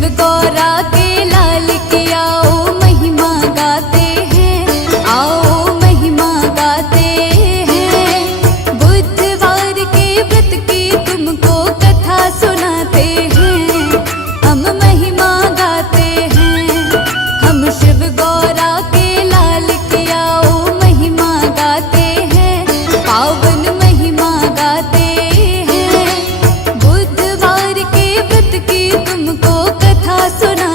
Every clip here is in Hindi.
शिव गौरा के लाल की आओ महिमा गाते हैं, आओ महिमा गाते हैं। बुधवार के व्रत की तुमको कथा सुनाते हैं, हम महिमा गाते हैं। हम शिव गौरा के लाल की आओ महिमा गाते हैं, पावन महिमा गाते हैं। बुधवार के व्रत की तुमको कथा सुना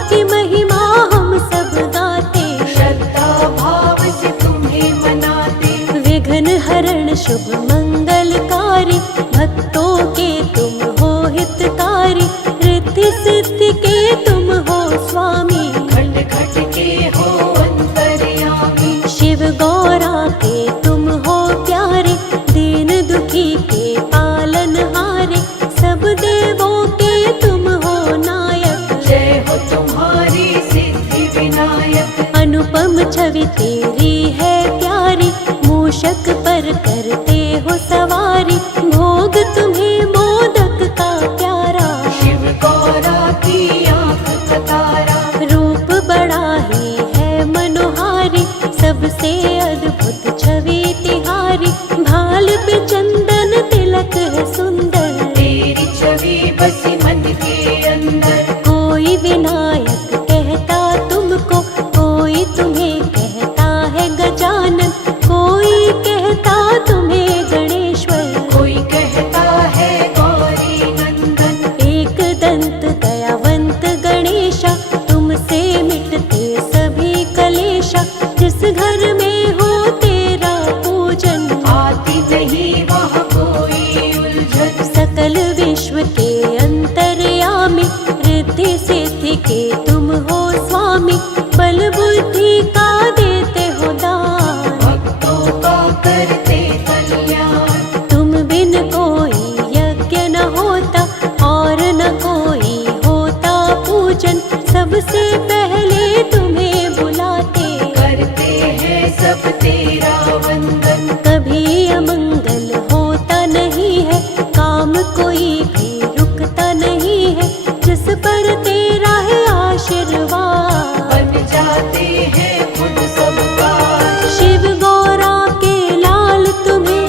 की महिमा हम सब गाते, श्रद्धा भाव से तुम्हें मनाते। विघ्न हरण शुभ मंगलकारी, भक्तों के तुम हो हितकारी, रिद्धि सिद्धि के तुम हो स्वामी, खट खट के हो अंतर्यामी। शिव गौरा के तुम हो प्यारे, दीन दुखी के पालनहारे, सब देवों के तुम हो नायक, जय हो तुम्हारी सिद्धि विनायक। अनुपम छवि तेरी है प्यारी, मूषक पर करते हो सवारी, भोग तुम्हें मोदक का प्यारा, शिव गौरा की आंख का तारा। रूप बड़ा ही है मनोहारी, सबसे अद्भुत छवि तिहारी, भाल पे चंदन तिलक है सुंदर, तेरी छवि बसी मन के अंदर। कोई विनायक कहता तुमको, कोई तुम्हें कहता है गजानन, कोई कहता तुम्हें गणेश्वर, कोई कहता है गौरी नंदन। एक दंत दयावंत गणेशा, तुमसे मिटते सभी कलेशा, जिस घर में हो तेरा पूजन, आती नहीं वहाँ कोई उलझन। सकल विश्व के अंतर्यामी, रिद्धि सिद्धि के तुम हो स्वामी, बल बुद्धि का देते हो दान, भक्तों का करते कल्याण। तुम बिन कोई यज्ञ न होता, और न कोई होता पूजन, सबसे पहले तुम्हें बुलाते, करते हैं सब तेरा वंदन। कभी अमंगल होता नहीं है, काम कोई भी रुकता नहीं है, जिस पर तेरा है आशीर्वाद, बन जाते हैं खुद सब पार। शिव गौरा के लाल तुम्हें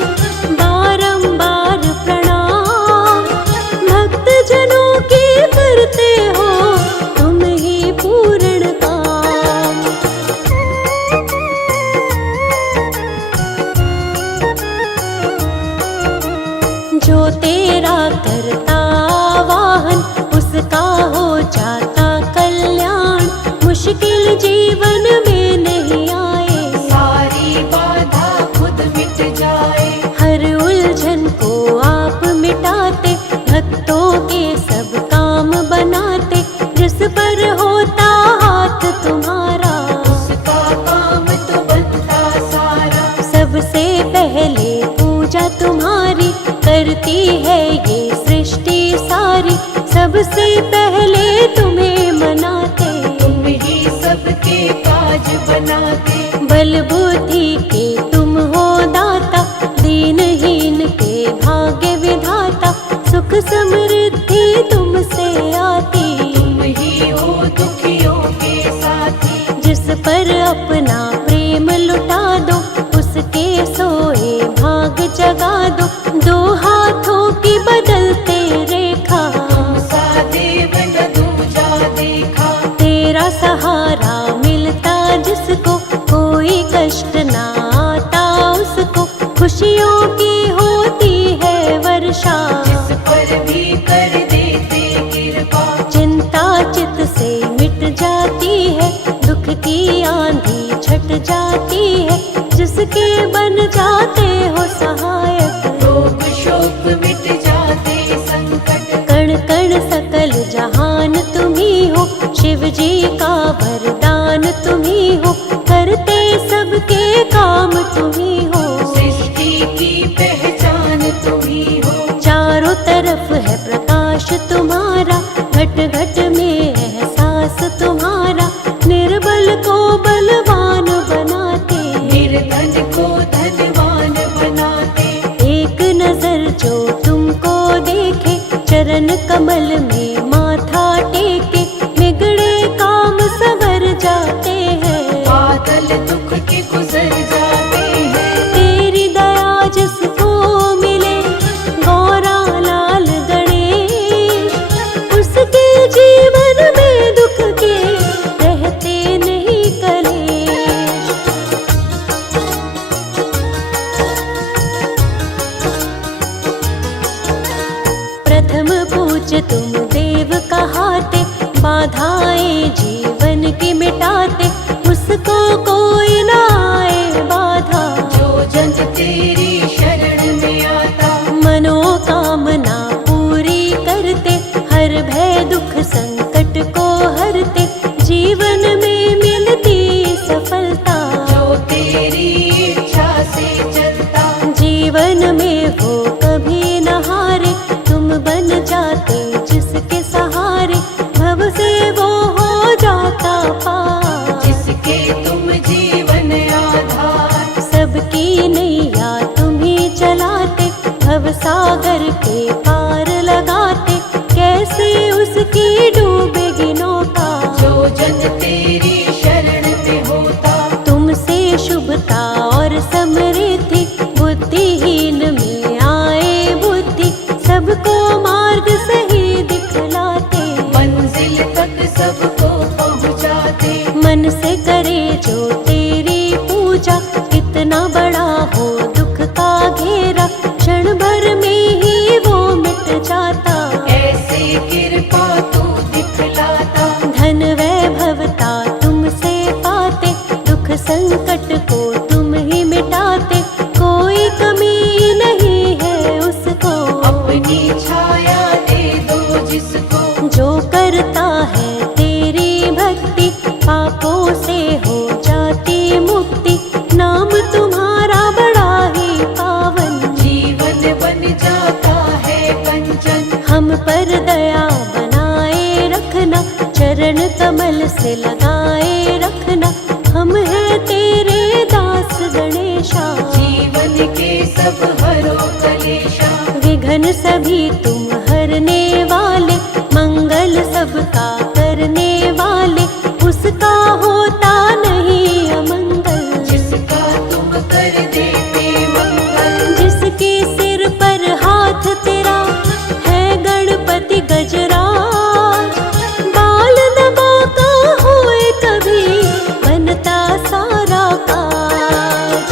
बारंबार प्रणाम, भक्त जनों की करते हो तुम ही पूर्ण काम। जो तेरा करता वाहन, उसका हो जाता कल्याण, मुश्किल जीवन में नहीं आए, सारी बाधा खुद मिट जाए। हर उलझन को आप मिटाते, भक्तों के सब काम बनाते, जिस पर होता हाथ तुम्हारा, उसका काम तो बनता सारा। सबसे पहले पूजा तुम्हारी, करती है ये सृष्टि सारी, सबसे पहले तुम्हें मनाते, तुम ही सबके काज बनाते। बल बुद्धि के तुम हो दाता, दीनहीन के भाग्य विधाता, सुख समृद्धि तुमसे आती, तुम ही हो दुखियों के साथी। जिस पर अपना प्रेम लुटा दो, उसके सोए भाग जगा दो, दो हाथों की बदलते रेखा, तुमसा देव न दूजा देखा। तेरा सहारा मिलता जिसको, कोई कष्ट ना आता उसको, खुशियों की होती है वर्षा, जिस पर भी कर देते कृपा। चिंता चित से मिट जाती है, दुख की आंधी छट जाती है, जिसके बन जाते हो सहायक, रोग शोक मिट जाते संकट। कण कण सकल जहान तुम ही हो, शिव जी का वरदान तुम ही हो, करते सबके काम तुम ही हो, सृष्टि की पहचान तुम ही हो। चारों तरफ है प्रकाश तुम्हारा, घट घट में एहसास तुम्हारा, निर्बल को बलवान बनाते, निर्धन को धनवान बनाते। एक नजर जो तुमको देखे, चरण कमल में माथा टेके, बिगड़े काम सवर जाते हैं, बादल दुख के गुजर जाते हैं। तेरी दया जिसको मिले, गौरा लाल गणेश, उसके जीवन में दुख के रहते नहीं कलेश। प्रथम पूज्य तुम देव कहाते, बाधाएं रखना, चरण कमल से लगाए रखना। हम हैं तेरे दास गणेशा, जीवन के सब हरो कलेशा। विघ्न सभी तुम हरने वाले, मंगल सबका करने वाले। उसका होता नहीं अमंगल, जिसका तुम कर देते मंगल। जिसके सिर पर हाथ तेरा है गणपति गजराज। बाल दबा का होए कभी बनता सारा काज।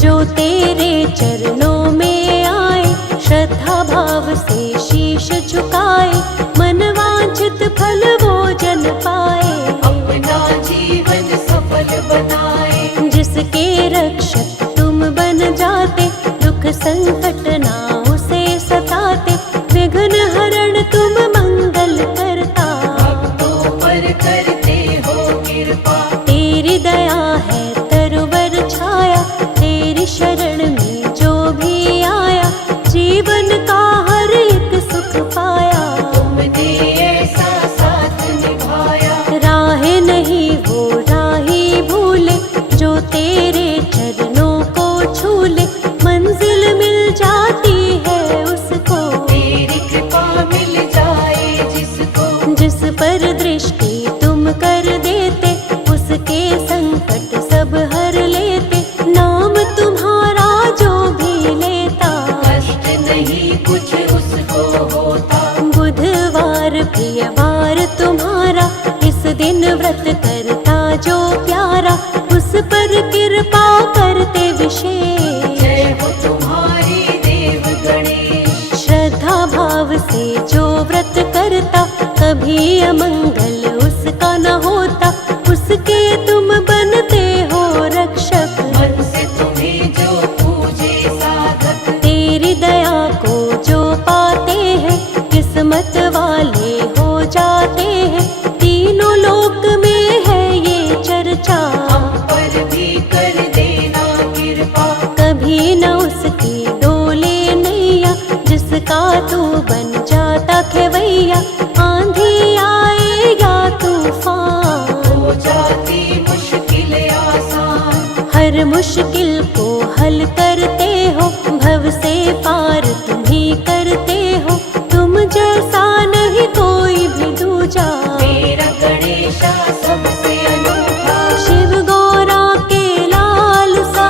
जो तेरे चरणों में आए, श्रद्धा भाव से शीश झुकाए। मन वांछित फल वो जन पाए, अपना जीवन सफल बनाए। जिसके रक्षक तुम बन जाते, दुख संकट ना उसे सताते। विघ्न हरण तुम मंगल करता, भक्तों पर करते हो कृपा। तेरी दया है तरवर छाया, तेरी शरण में जो भी आया। जीवन का हर एक सुख पाया, तुमने ऐसा साथ निभाया। राह नहीं वो राही भूले, जो तेरे चरणों को छूले। मंजिल मिल जाती है उसको, तेरी कृपा मिल जाए जिसको। जिस पर दृष्टि तुम कर देते, उसके संकट सब हर लेते। नाम तुम्हारा जो भी लेता, कष्ट नहीं कुछ उसको होता। बुधवार प्रियवार तुम्हारा, इस दिन व्रत करता जो प्यारा। उस पर कृपा करते विशेष, जय हो तुम्हारी देव गणेश। श्रद्धा भाव से जो व्रत करता, कभी अमंगल उसका न होता। उसके तुम बनते हो रक्षक, मन से तुम्हें जो पूजे साधक। तेरी दया को जो पाते हैं, किस्मत वाले हो जाते हैं। तीनों लोक में है ये चर्चा, हम पर भी कर देना कृपा। कभी न उसकी डोले नैया, जिसका तू बन जाता खेवैया। आंधी आए या तूफान, हो जाती मुश्किल आसान। हर मुश्किल को हल करते हो, भव से पार तुम ही करते हो। तुम जैसा नहीं कोई भी दूजा, मेरा गणेशा सबसे अनूठा। शिव गौरा के लाल सा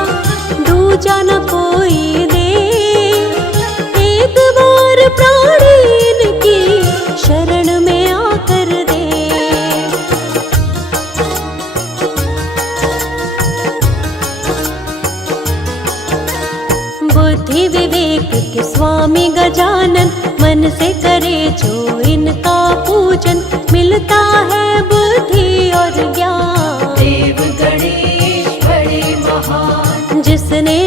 दूजा न कोई दे। एक बार प्राणी की शरण में आकर दे। बुद्धि विवेक के स्वामी गजानन, मन से करे जो इनका पूजन। मिलता है बुद्धि और ज्ञान, देव गणेश बड़े महान। जिसने